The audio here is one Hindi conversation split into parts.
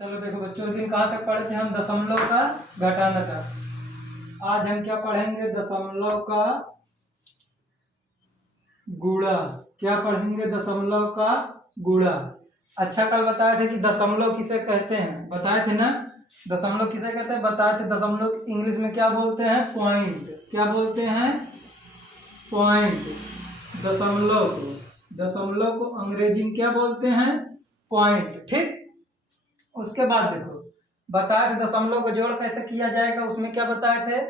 चलो देखो बच्चों, दिन कहाँ तक पढ़े थे हम? दशमलव का घटाना था। आज हम क्या पढ़ेंगे? दशमलव का गुणा। क्या पढ़ेंगे? दशमलव का गुणा। अच्छा, कल बताए थे कि दशमलव किसे कहते हैं, बताए थे ना? दशमलव किसे कहते हैं बताए थे। दशमलव इंग्लिश में क्या बोलते हैं? पॉइंट। क्या बोलते हैं? पॉइंट। दशमलव को अंग्रेजी में क्या बोलते हैं? पॉइंट। ठीक। उसके बाद देखो, बताए थे दशमलव को जोड़ कैसे किया जाएगा। उसमें क्या बताए थे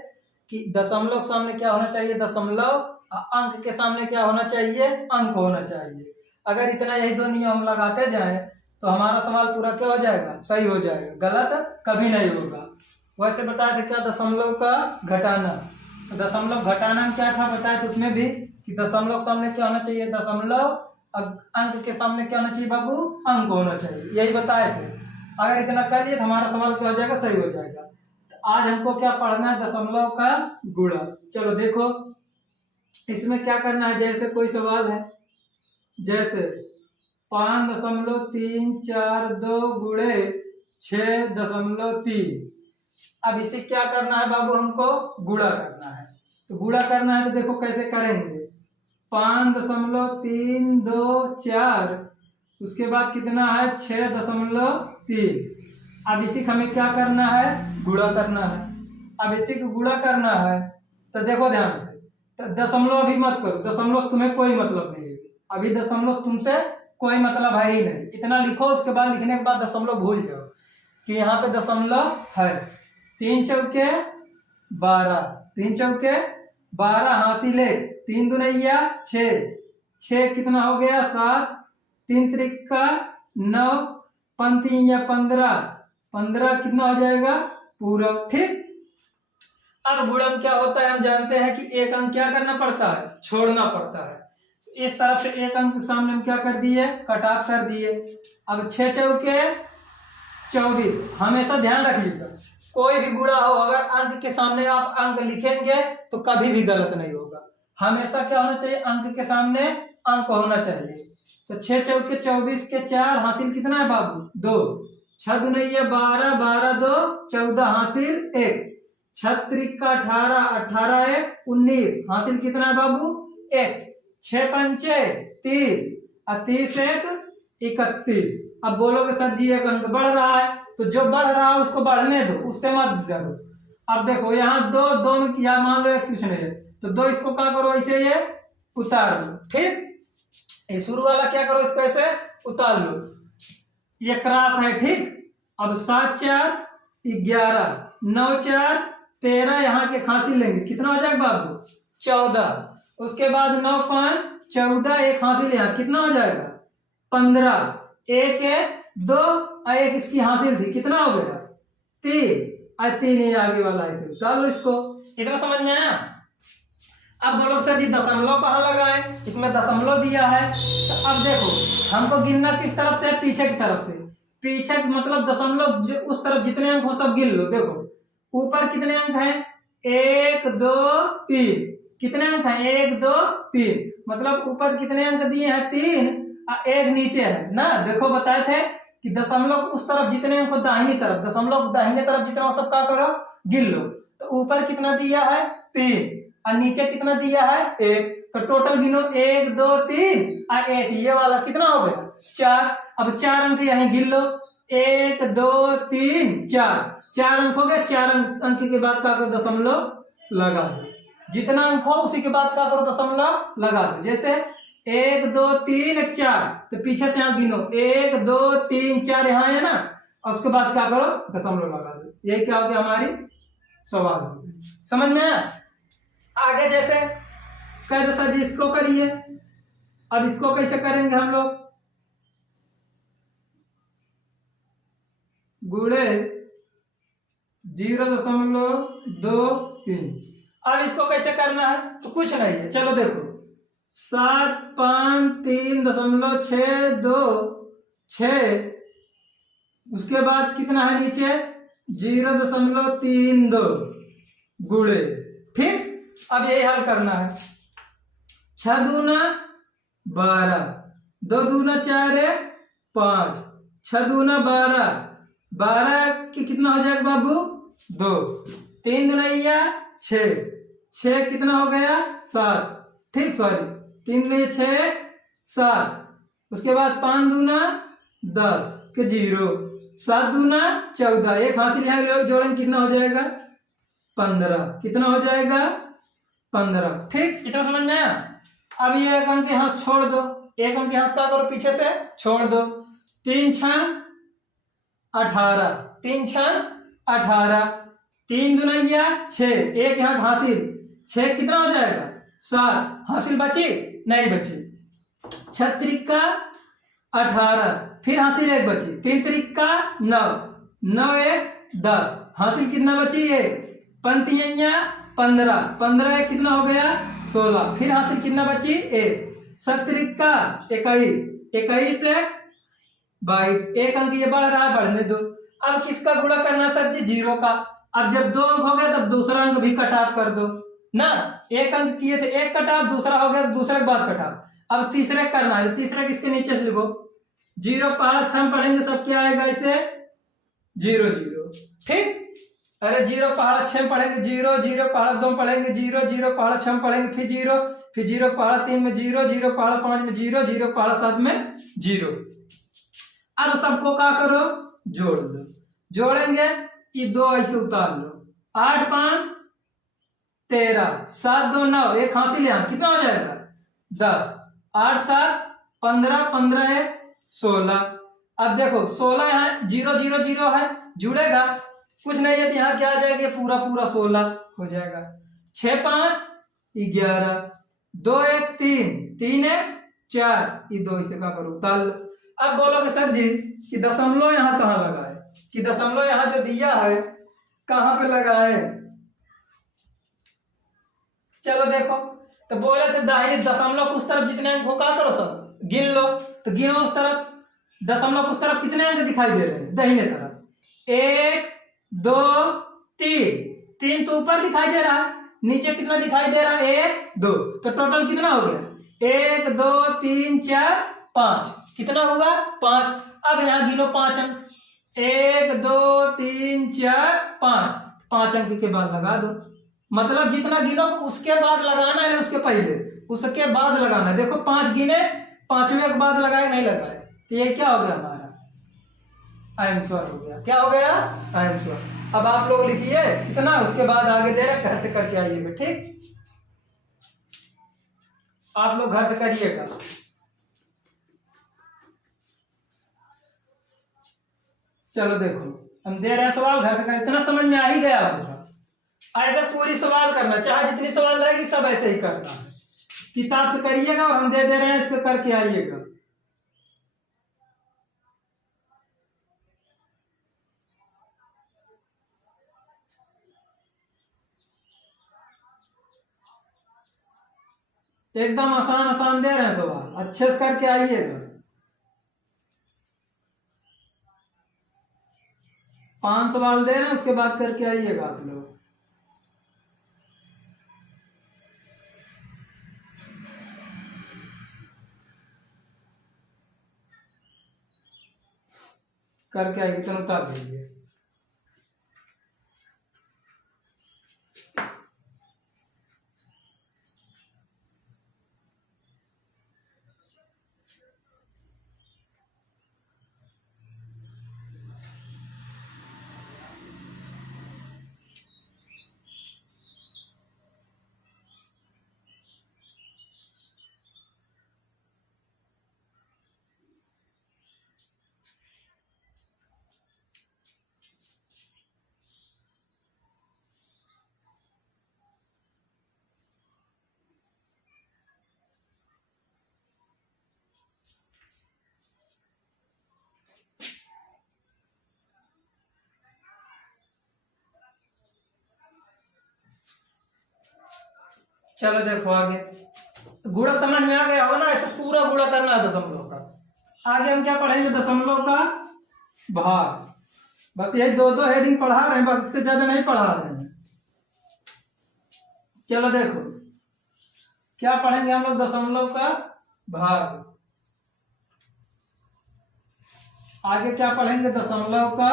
कि दशमलव के सामने क्या होना चाहिए? दशमलव। अंक के सामने क्या होना चाहिए? अंक होना चाहिए। अगर इतना यही दो नियम हम लगाते जाएं तो हमारा सवाल पूरा क्या हो जाएगा? सही हो जाएगा, गलत कभी नहीं होगा। वैसे बताए थे क्या? दशमलव का घटाना। तो दशमलव घटाना में क्या था बताए थे उसमें भी कि दशमलव के सामने क्या होना चाहिए? दशमलव। अब अंक के सामने क्या होना चाहिए बाबू? अंक होना चाहिए। यही बताए थे। अगर इतना कर लिए तो हमारा सवाल क्या हो जाएगा? सही हो जाएगा। तो आज हमको क्या पढ़ना है? दशमलव का गुणा। चलो देखो, इसमें क्या करना है। जैसे कोई सवाल है, जैसे 5.342 गुणे 6.3। अब इसे क्या करना है बाबू? हमको गुणा करना है। तो गुणा करना है तो देखो कैसे करेंगे। 5.324, उसके बाद कितना है? 6.3। अब इसी को हमें क्या करना है? गुणा करना है। अब इसी को गुणा करना है तो देखो ध्यान से, तो दशमलव अभी मत करो। दशमलव से तुम्हें कोई मतलब नहीं है। अभी दशमलव तुमसे कोई मतलब है ही नहीं। इतना लिखो, उसके बाद लिखने के बाद दशमलव भूल जाओ कि यहाँ पे दशमलव है। 3 चौके 12, 3 चौके 12 हासिल 1, 3 दूनिया 6, 6 कितना हो गया? 7, 3 त्रिका 9, 5 या 15, 15 कितना हो जाएगा? पूरा। ठीक। अब गुणा में क्या होता है? हम जानते हैं कि एक अंक क्या करना पड़ता है? छोड़ना पड़ता है। इस तरफ से एक अंक के सामने हम क्या कर दिए? कट ऑफ कर दिए। अब 6 चौके 24। हमेशा ध्यान रखिएगा, कोई भी गुणा हो, अगर अंक के सामने आप अंक लिखेंगे तो कभी भी गलत नहीं होगा। हमेशा क्या होना चाहिए? अंक के सामने अंक होना चाहिए। तो 6 चौके 24 के 4 हासिल कितना है बाबू? 2। 6 दूनिया 12, 12 2 14 हासिल 1, 6 त्रिका 18, 18 1 19 हासिल कितना है बाबू? 1। 6 पंचे 30 और 30 1 31। अब बोलोगे सर जी एक अंक बढ़ रहा है, तो जो बढ़ रहा है उसको बढ़ने दो, उससे मत डरो। अब देखो यहाँ दो में या मान लो कुछ नहीं है तो 2 इसको क्या करो? ऐसे ये उतार लो। ठीक। ये शुरू वाला क्या करो? इसको ऐसे उतार लो, ये क्रॉस है। ठीक। अब 7 4 11, 9 4 13, यहाँ के खांसी लेंगे, कितना हो जाएगा बाबू? 14। उसके बाद 9 5 14, एक हासिल यहाँ कितना हो जाएगा? 15। 1 1 2 और 1 इसकी हासिल थी, कितना हो गया? 3 और 3 ये आगे वाला है। फिर डाल लो इसको। इतना समझ में आया? अब बोलो सर जी दशमलव कहाँ लगाएं? इसमें दशमलव दिया है। तो अब देखो, हमको गिनना किस तरफ से? पीछे की तरफ से। पीछे मतलब दशमलव उस तरफ जितने अंक हो सब गिन लो। देखो ऊपर कितने अंक हैं? 1 2 3। कितने अंक हैं? 1 2 3। मतलब ऊपर कितने अंक दिए हैं? 3 और 1 नीचे है ना। देखो बताए थे कि दशमलव उस तरफ जितने अंक हो दाहिनी तरफ, दशमलव दाहिने तरफ जितना हो सब क्या करो? गिन लो। तो ऊपर कितना दिया है? 3 और नीचे कितना दिया है? 1। तो टोटल गिनो 1 2 3 और 1, ये वाला कितना हो गया? 4। अब 4 अंक यहीं गिन लो। 1 2 3 4, 4 अंक हो गया। 4 अंक के बाद क्या करो? दशमलव लगा दो। जितना अंक हो उसी के बाद क्या करो? दशमलव लगा दो। जैसे 1 2 3 4, तो पीछे से यहाँ गिनो 1 2 3 4, यहाँ है ना। और उसके बाद क्या करो? दशमलव लगा दो। यही क्या हो गया? हमारी सवाल समझ में आया? आगे जैसे कह सर जी इसको करिए। अब इसको कैसे करेंगे हम लोग? गुणे 0.23। अब इसको कैसे करना है? तो कुछ नहीं है, चलो देखो 7 5 3.62 6, उसके बाद कितना है नीचे? 0.32 गुणे। ठीक। अब यही हल करना है। 6 दूना 12, 2 दूना 4 1 5, 6 दूना 12, 12 की कितना हो जाएगा बाबू? 2। 3 दुनिया 6, 6 कितना हो गया? 7। ठीक, सॉरी, 3 दुनिया 6, 7। उसके बाद 5 दूना 10 के 0, 7 दूना 14, एक हासिल यहाँ लोग जोड़ेंगे कितना हो जाएगा? 15। कितना हो जाएगा? 15। ठीक, इतना समझ में आया? अब ये एक अंक यहाँ छोड़ दो, एक अंक यहाँ क्या करो, पीछे से छोड़ दो। 3 6 18, 3 6 18, 3 दुनिया 6, एक यहाँ हासिल 6 कितना हो जाएगा? 7। हासिल बची? नहीं बची। 6 त्रिका 18, फिर हासिल एक बची, 3 त्रिका 9, 9 एक 10, हासिल कितना बची? 1। 15, 15 एक कितना हो गया? 16, फिर हासिल कितना बची? 1। 7 त्रिका 21, 21 एक 22, एक अंक ये बढ़ रहा है, बढ़ने दो। अब किसका गुणा करना सर जी? 0 का। अब जब 2 अंक हो गए तब दूसरा अंक भी कट ऑफ कर दो ना। एक अंक किए थे, एक कट ऑफ, दूसरा हो गया तो दूसरे के बाद कट ऑफ। अब तीसरे करना है, तीसरे किसके नीचे से लिखो? 0 पहाड़ा 6 पढ़ेंगे सब क्या आएगा इसे? 0 0। ठीक, अरे 0 पहाड़ा 6 पढ़ेंगे 0, 0 पहाड़ा 2 पढ़ेंगे 0, 0 पहाड़ा 6 पढ़ेंगे फिर 0, फिर 0 पहाड़ा 3 में 0, 0 पहाड़ा 5 में 0, 0 पहाड़ा 7 में 0। अब सबको क्या करो? जोड़ दो। जोड़ेंगे, ये 2 ऐसे उतार लो। 8 5 13, 7 2 9, एक हासिल यहाँ कितना हो जाएगा? 10। 8 7 15, 15 1 16। अब देखो 16 यहाँ 0 0 0 है, जुड़ेगा कुछ नहीं है तो यहाँ क्या आ जाएगा? पूरा पूरा 16 हो जाएगा। 6 5 11, 2 1 3, 3 1 4, ये 2 इसे क्या करो? उतार लो। अब बोलोगे सर जी कि दशमलव यहाँ कहाँ लगा है, कि दशमलव यहाँ जो दिया है कहाँ पे लगा है? चलो देखो, तो बोले थे दाहिने दशमलव उस तरफ जितने अंक हो क्या करो सब गिन लो, तो गिनो उस तरफ। दशमलव उस तरफ कितने अंक दिखाई दे रहे हैं? दाहिने तरफ 1 2 3, 3 तो ऊपर दिखाई दे रहा है, नीचे कितना दिखाई दे रहा है? 1 2, तो टोटल कितना हो गया? 1 2 3 4 5, कितना होगा? 5। अब यहाँ गिनो 5 अंक, 1 2 3 4 5, 5 अंक के बाद लगा दो। मतलब जितना गिनो उसके बाद लगाना है, उसके पहले उसके बाद लगाना है। देखो 5 गिने, 5वें के बाद लगाए, नहीं लगाए, तो ये क्या हो गया? हमारा आंसर हो गया। क्या हो गया? आंसर। अब आप लोग लिखिए कितना, उसके बाद आगे दे रहे घर से करके आइएगा। ठीक, आप लोग घर से करिएगा। चलो देखो, हम दे रहे हैं सवाल, घर से कर, इतना समझ में आ ही गया होगा। ऐसे पूरी सवाल करना, चाहे जितनी सवाल रहेगी सब ऐसे ही करना है। किताब से करिएगा और हम दे रहे हैं, इससे करके आइएगा। एकदम आसान आसान दे रहे हैं सवाल, अच्छे से करके आइएगा। 5 सवाल दे रहे हैं, उसके बाद करके आइएगा आप लोग। करके आइए, चलो उतार दीजिए। चलो देखो आगे, गुणा समझ में आ गया होगा ना, ऐसे पूरा गुणा करना है दशमलव का। आगे हम क्या पढ़ेंगे? दशमलव का भाग। बस यही 2 हेडिंग पढ़ा रहे हैं, बस इससे ज्यादा नहीं पढ़ा रहे हैं। चलो देखो क्या पढ़ेंगे हम लोग? दशमलव का भाग। आगे क्या पढ़ेंगे? दशमलव का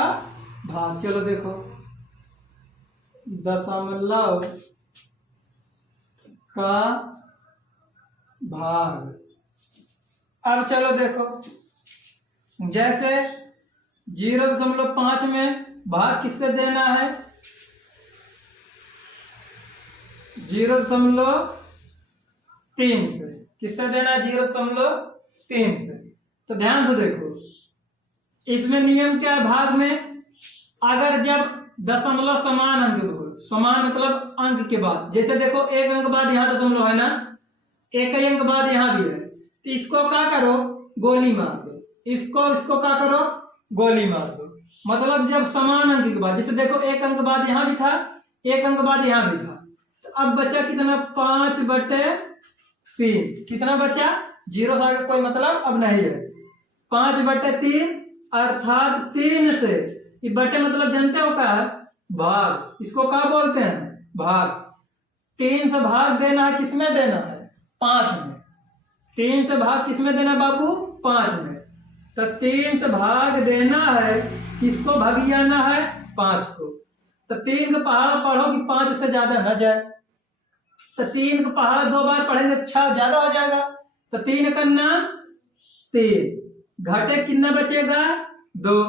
भाग। चलो देखो, दशमलव का भाग। अब चलो देखो, जैसे 0.5 में भाग किससे देना है? 0.3 से। किससे देना है? 0.3 से। तो ध्यान से देखो, इसमें नियम क्या है? भाग में अगर जब दशमलव समान अंक हो, समान मतलब अंक के बाद, जैसे देखो एक अंक बाद यहाँ दशमलव है ना, एक ही अंक बाद यहाँ भी है, तो इसको क्या करो? गोली मार दो। इसको क्या करो? गोली मार दो। मतलब जब समान अंक के बाद, जैसे देखो एक अंक बाद यहाँ भी था, एक अंक बाद यहाँ भी था, तो अब बचा कितना? 5/3। कितना बचा? 0 से आगे कोई मतलब अब नहीं है। 5/3 अर्थात 3 से, ये बटे मतलब जानते हो क्या है? भाग। इसको क्या बोलते हैं? भाग। 3 से भाग देना है, किसमें देना है? 5 में। 3 से भाग किसमें देना बाबू? 5 में। तो 3 से भाग देना है, किसको भागियाना है? 5 को। तो 3 का पहाड़ा पढ़ो कि 5 से ज्यादा न जाए। तो 3 का पहाड़ा 2 बार पढ़ेंगे 6 ज्यादा हो जाएगा। तो 3 करना 3, घटे कितना बचेगा? 2।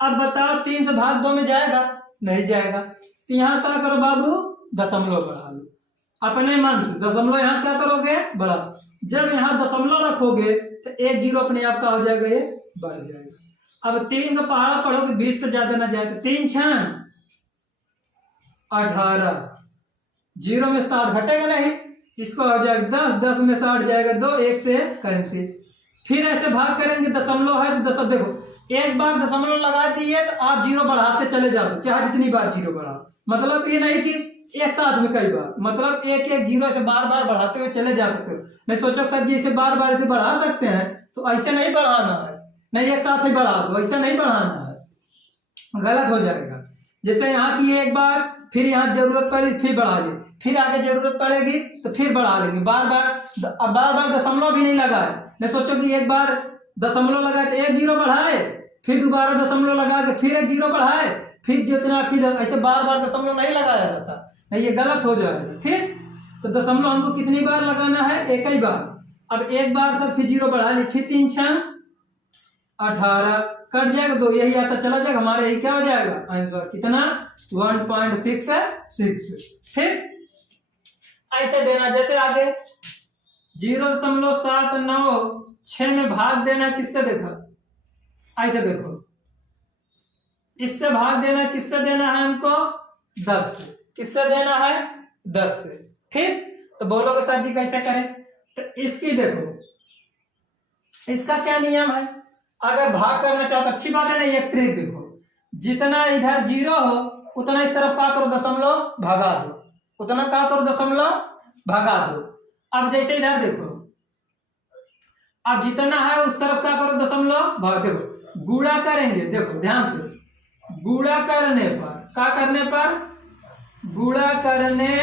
अब बताओ 3 से भाग 2 में जाएगा? नहीं जाएगा। तो यहाँ क्या करो बाबू? दशमलव बढ़ा लो अपने मन से। दशमलव यहाँ क्या करोगे? बढ़ा। जब यहाँ दशमलव रखोगे तो 1 0 अपने आप का हो जाएगा, ये बढ़ जाएगा। अब 3 का पहाड़ा पढ़ोगे 20 से ज्यादा ना जाए, तो 3 6 18। 0 में 60 घटेगा नहीं, इसको हो जाएगा 10, 10 में 60 जाएगा 2, 1 से कम से। फिर ऐसे भाग करेंगे, दशमलव है तो दशमलव, देखो एक बार दशमलव लगा दिए तो आप 0 बढ़ाते चले जा सकते, चाहे जितनी बार 0 बढ़ा। मतलब ये नहीं कि एक साथ में कई बार, मतलब एक 0 से बार बार बढ़ाते हुए चले जा सकते हो। नहीं सोचो सर जी इसे बार बार इसे बढ़ा सकते हैं, तो ऐसे नहीं बढ़ाना है, नहीं एक साथ ही बढ़ा दो, ऐसा नहीं बढ़ाना है, गलत हो जाएगा। जैसे यहाँ की एक बार, फिर यहाँ जरूरत पड़ी फिर बढ़ा ली, फिर आगे जरूरत पड़ेगी तो फिर बढ़ा लेंगे। बार बार दशमलव भी नहीं लगा है। नहीं सोचो कि एक बार दशमलव लगाए तो 1 0 बढ़ाए, फिर दोबारा दशमलव लगा के फिर 1 0 बढ़ाए, फिर जितना, फिर ऐसे बार बार दशमलव नहीं लगाया जाता, नहीं ये गलत हो जाएगा। ठीक, तो दशमलव हमको कितनी बार लगाना है? एक ही बार। अब एक बार था फिर 0 बढ़ा ली, फिर 3 6 18 कट जाएगा 2, यही आता चला जाएगा हमारे, यही क्या हो जाएगा? आंसर कितना? 1.66। ठीक, ऐसे देना। जैसे आगे 0.796 में भाग देना किससे? देखो ऐसे देखो, इससे भाग देना किससे देना है हमको? 10 से। किससे देना है? 10 से। ठीक, तो बोलोगे सर जी कैसे करें? तो इसकी देखो, इसका क्या नियम है? अगर भाग करना चाहो तो अच्छी बात है ना, एक ट्रिक देखो, जितना इधर 0 हो उतना इस तरफ क्या करो? दशमलव भगा दो। उतना क्या करो? दशमलव भगा दो। अब जैसे इधर देखो, अब जितना है उस तरफ क्या करो? दशमलव भगा। देखो गुणा करेंगे, देखो ध्यान से, गुणा करने पर क्या करने पर? गुणा करने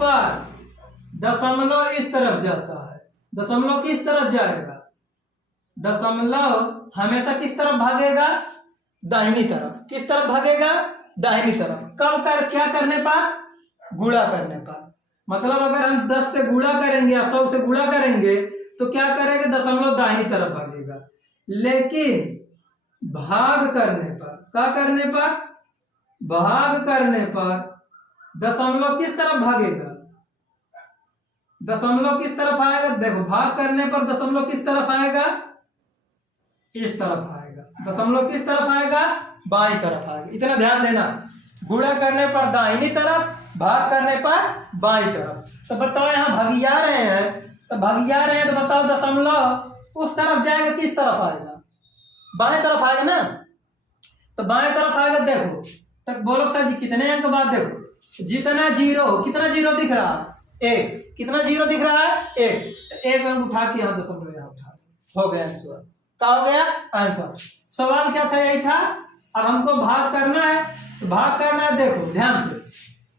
पर दशमलव इस तरफ जाता है। दशमलव किस तरफ जाएगा? दशमलव हमेशा किस तरफ भागेगा? दाहिनी तरफ। किस तरफ भागेगा? दाहिनी तरफ। कब कर, क्या करने पर? गुणा करने पर। मतलब अगर हम 10 से गुणा करेंगे या 100 से गुणा करेंगे तो क्या करेंगे? दशमलव दाहिनी तरफ भागेगा। लेकिन भाग करने पर, क्या करने पर? भाग करने पर दशमलव किस तरफ भागेगा? दशमलव किस तरफ आएगा? देखो भाग करने पर दशमलव किस तरफ आएगा? इस तरफ आएगा। दशमलव किस तरफ आएगा? बाईं तरफ आएगा। इतना ध्यान देना, गुणा करने पर दाहिनी तरफ, भाग करने पर बाईं तरफ। तो बताओ यहाँ भागिया रहे हैं, तो भागिया रहे हैं तो बताओ दशमलव उस तरफ जाएगा, किस तरफ आएगा? बाएं तरफ आएगा ना, तो बाएं तरफ आएगा। देखो तक बोलो सर जी कितने अंक बाद? देखो जितना 0, कितना 0 दिख रहा है? 1। कितना 0 दिख रहा है? 1। तो 1 अंक उठा के यहाँ दशमलव यहाँ उठा, हो गया आंसर। क्या हो गया? आंसर। सवाल क्या था? यही था। अब हमको भाग करना है, तो भाग करना है। देखो ध्यान से,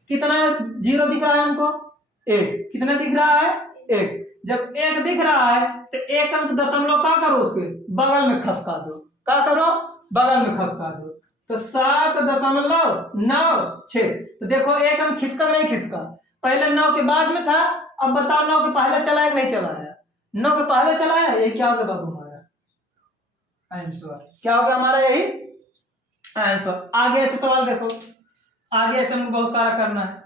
कितना 0 दिख रहा है हमको? 1। कितना दिख रहा है? 1। जब 1 दिख रहा है तो 1 अंक दशमलव क्या करो? उसके बगल में खसका दो। क्या करो, बगल में खसका दो। तो 7.96। तो देखो एक अंक खिसका नहीं खिसका, पहले 9 के बाद में था, अब बताओ 9 के पहले चला है कि नहीं चला है? 9 के पहले चला है, यही क्या हो गया बाबू हमारा आंसर? क्या हो गया हमारा? यही आंसर। आगे ऐसे सवाल देखो, आगे ऐसे हमको बहुत सारा करना है,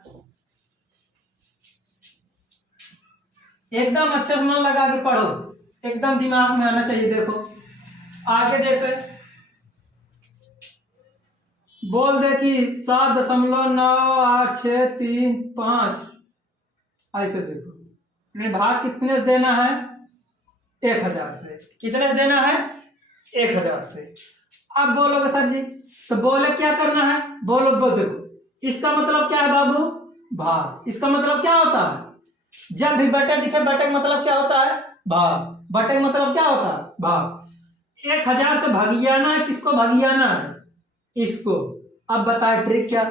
एकदम अच्छे से मन लगा के पढ़ो, एकदम दिमाग में आना चाहिए। देखो आगे जैसे बोल दे कि 7.9865, ऐसे देखो अपने भाग कितने से देना है? 1000 से। कितने से देना है? 1000 से। अब बोलोगे सर जी तो बोले क्या करना है? बोलो देखो इसका मतलब क्या है बाबू? भाग। इसका मतलब क्या होता है? जब भी बटे दिखे, बटे का मतलब क्या होता है? भाग। बटे का मतलब क्या होता है? भाग। 1000 से भागियाना है, किसको भागियाना है? इसको। अब बताए ट्रिक क्या?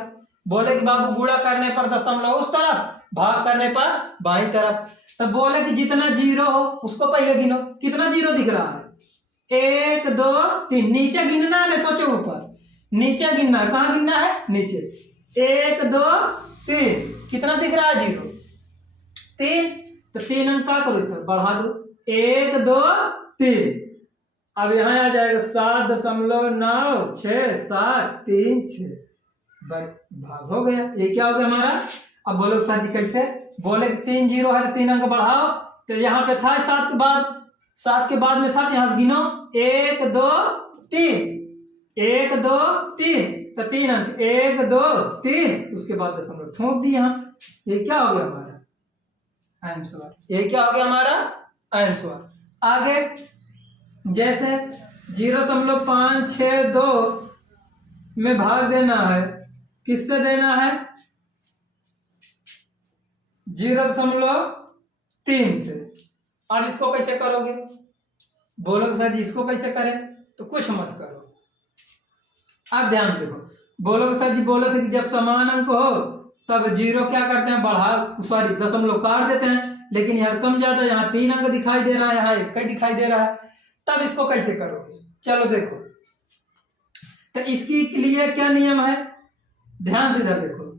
बोले कि बाबू गुणा करने पर दशमलव उस तरफ, भाग करने पर बाईं तरफ। तो बोले कि जितना जीरो हो उसको पहले गिनो। कितना जीरो दिख रहा है? 1 2 3। नीचे गिनना है, सोचो ऊपर, नीचे गिनना है। कहाँ गिनना है? नीचे। 1 2 3। कितना दिख रहा है? जीरो। 3। तो 3 अंक क्या करो, इसको बढ़ा दो। 1 2 3। अब यहाँ आ जाएगा 7.963736। भाग हो गया। ये क्या हो गया हमारा? अब बोलो साथ जी कैसे? बोले 3 जीरो है, 3 अंक बढ़ाओ। तो यहाँ पे था 7 के बाद, 7 के बाद में था, तो यहाँ से गिनो 1 2 3। 1 2 3। तो 3 अंक 1 2 3, उसके बाद दशमलव ठोक दी यहाँ। ये क्या हो गया हमारा? आंसर। ये क्या हो गया हमारा? आंसर। आगे जैसे 0.562 में भाग देना है, किससे देना है? 0.3 से। अब इसको कैसे करोगे? बोलोगे सर जी इसको कैसे करें? तो कुछ मत करो, अब ध्यान देखो। बोलोगे सर जी बोले थे कि जब समान अंक हो तब जीरो क्या करते हैं? बढ़ा, सॉरी दशमलव काट देते हैं, लेकिन यहाँ कम ज्यादा, यहाँ 3 अंक दिखाई दे रहा है, यहाँ 1 दिखाई दे रहा है। तब इसको कैसे करोगे? चलो देखो, तो इसके लिए क्या नियम है? ध्यान से इधर देखो,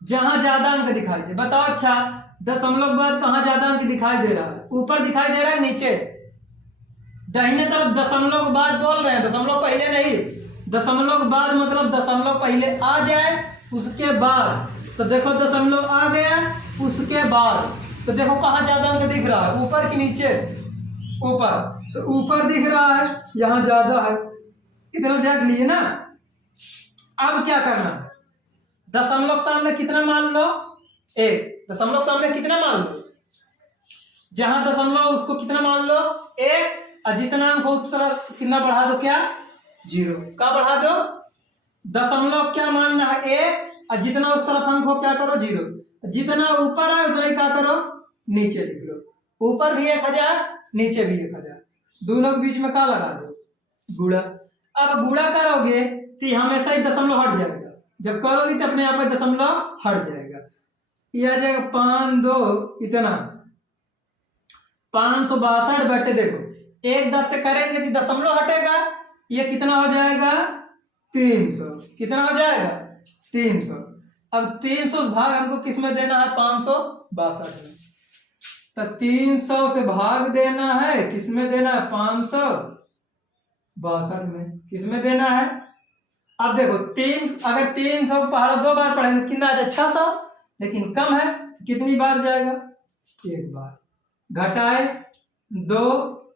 जहां ज्यादा अंक दिखाई दे, बताओ अच्छा दशमलव के बाद कहां ज्यादा अंक दिखाई दे रहा है? ऊपर दिखाई दे रहा है, नीचे? दाहिने तरफ दशमलव के बाद बोल रहे हैं, दशमलव पहले नहीं। दशमलव के बाद मतलब दशमलव पहले आ जाए, उसके बाद। तो देखो दशमलव आ गया, उसके बाद। तो देखो कहां ज्यादा अंक दिख रहा है, ऊपर कि नीचे? ऊपर। तो ऊपर दिख रहा है, यहां ज्यादा है, इतना देख लिए ना। अब क्या करना? दशमलव सामने कितना मान लो? 1। दशमलव सामने कितना मान लो? जहां दशमलव उसको कितना मान लो? 1। और जितना अंक हो उस तरह कितना बढ़ा दो? क्या? 0 का बढ़ा दो। दशमलव क्या मानना है? 1। और जितना उस तरफ अंक हो क्या करो? 0। जितना ऊपर आए उतना ही क्या करो? नीचे लिख लो। ऊपर भी 1000, नीचे भी 1000, दोनों के बीच में क्या लगा दो? गुणा। अब गुणा करोगे तो हमेशा ही दशमलव हट जाएगा, जब करोगे तो अपने आप में दशमलव हट जाएगा। ये आ जाएगा 5 2 इतना 562 बटे, देखो 1 10 से करेंगे तो दशमलव हटेगा, ये कितना हो जाएगा? 300। कितना हो जाएगा? 300। अब 300 भाग हमको किस में देना है? 562 में। तो 300 से भाग देना है, किस में देना है? 562 में। किस में देना है? अब देखो अगर 300 पहाड़ 2 बार पढ़ेंगे कितना आ जाए? 600। लेकिन कम है, कितनी बार जाएगा? 1 बार। घटाए 2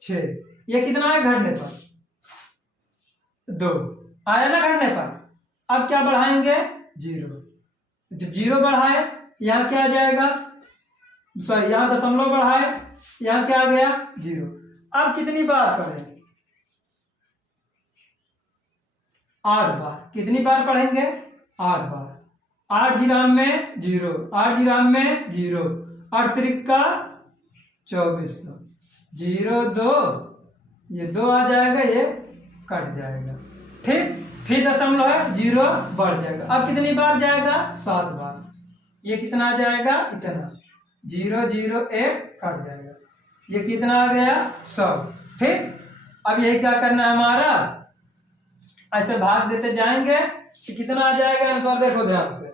6, ये कितना है घटने पर? 2 आया ना घटने पर। अब क्या बढ़ाएंगे? 0। जब 0 बढ़ाए यहाँ क्या आ जाएगा? सॉरी यहाँ दशमलव बढ़ाए, यहाँ क्या आ गया? 0। अब कितनी बार पढ़ेंगे? 8 बार। कितनी बार पढ़ेंगे? 8 बार। 8 जीरो में 0, 8 जीरो में 0, 8 त्रिका 2400, 0 2, ये 2 आ जाएगा, ये कट जाएगा। ठीक, फिर दशमलव है 0 बढ़ जाएगा। अब कितनी बार जाएगा? 7 बार। ये कितना आ जाएगा? इतना 0 0 1 कट जाएगा, ये कितना आ गया? 100। ठीक, अब यही क्या करना है हमारा? ऐसे भाग देते जाएंगे तो कितना आ जाएगा आंसर, देखो ध्यान से,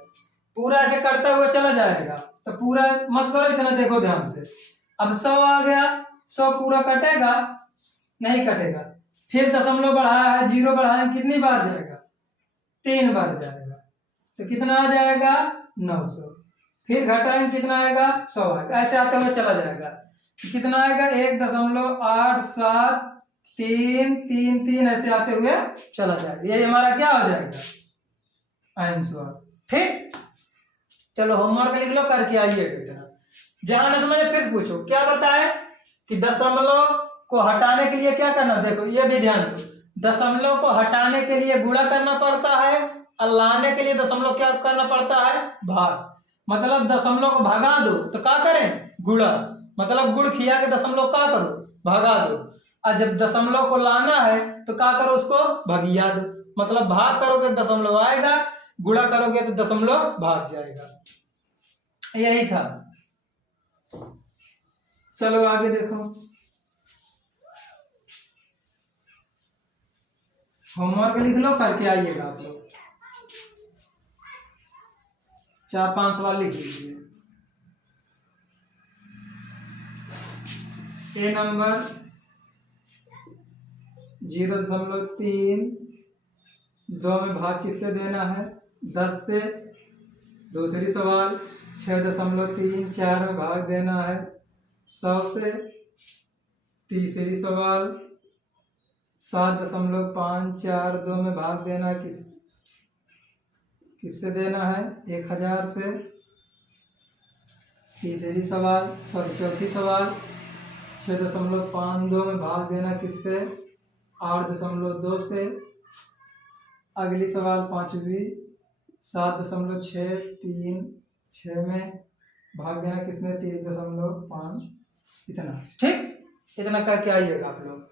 पूरा ऐसे करता हुआ चला जाएगा, तो पूरा मत करो इतना, देखो ध्यान से। अब 100 आ गया, 100 पूरा कटेगा नहीं कटेगा, फिर दशमलव बढ़ाया है, 0 बढ़ाया, कितनी बार जाएगा, 3 बार जाएगा, तो कितना आ जाएगा 900, फिर घटाएंगे कितना आएगा 100 आएगा, ऐसे आते हुए चला जाएगा, कितना आएगा 1.873333 ऐसे आते हुए चला जाएगा, ये हमारा क्या हो जाएगा आंसर। ठीक, चलो होमवर्क लिख लो, करके आइए बेटा, जहां न समझे फिर पूछो। क्या बताए कि दशमलव को हटाने के लिए क्या करना, देखो ये भी ध्यान दो, दशमलव को हटाने के लिए गुणा करना पड़ता है और लाने के लिए दशमलव क्या करना पड़ता है, भाग। मतलब दशमलव को भगा दो तो क्या करें, गुणा, मतलब गुड़ खिया के दशमलव क्या करो, भगा दो, और जब दशमलव को लाना है तो क्या करो, उसको भगिया दो, मतलब भाग करोगे दशमलव आएगा, गुणा करोगे तो दशमलव भाग जाएगा, यही था। चलो आगे देखो, होमवर्क लिख लो, करके आइएगा आप लोग, 4-5 सवाल लिख लीजिए। ए नंबर 0.3 2 में भाग किससे देना है, 10 से। दूसरी सवाल 6.3 4 में भाग देना है 100 से। तीसरी सवाल 7.542 में भाग देना है किससे देना है, 1000 से। तीसरी सवाल चौथी सवाल 6.52 में भाग देना किससे, 8.2 से। अगली सवाल पांचवी 7.636 में भाग देना किसने, 3.5, इतना। ठीक, इतना करके आइएगा आप लोग।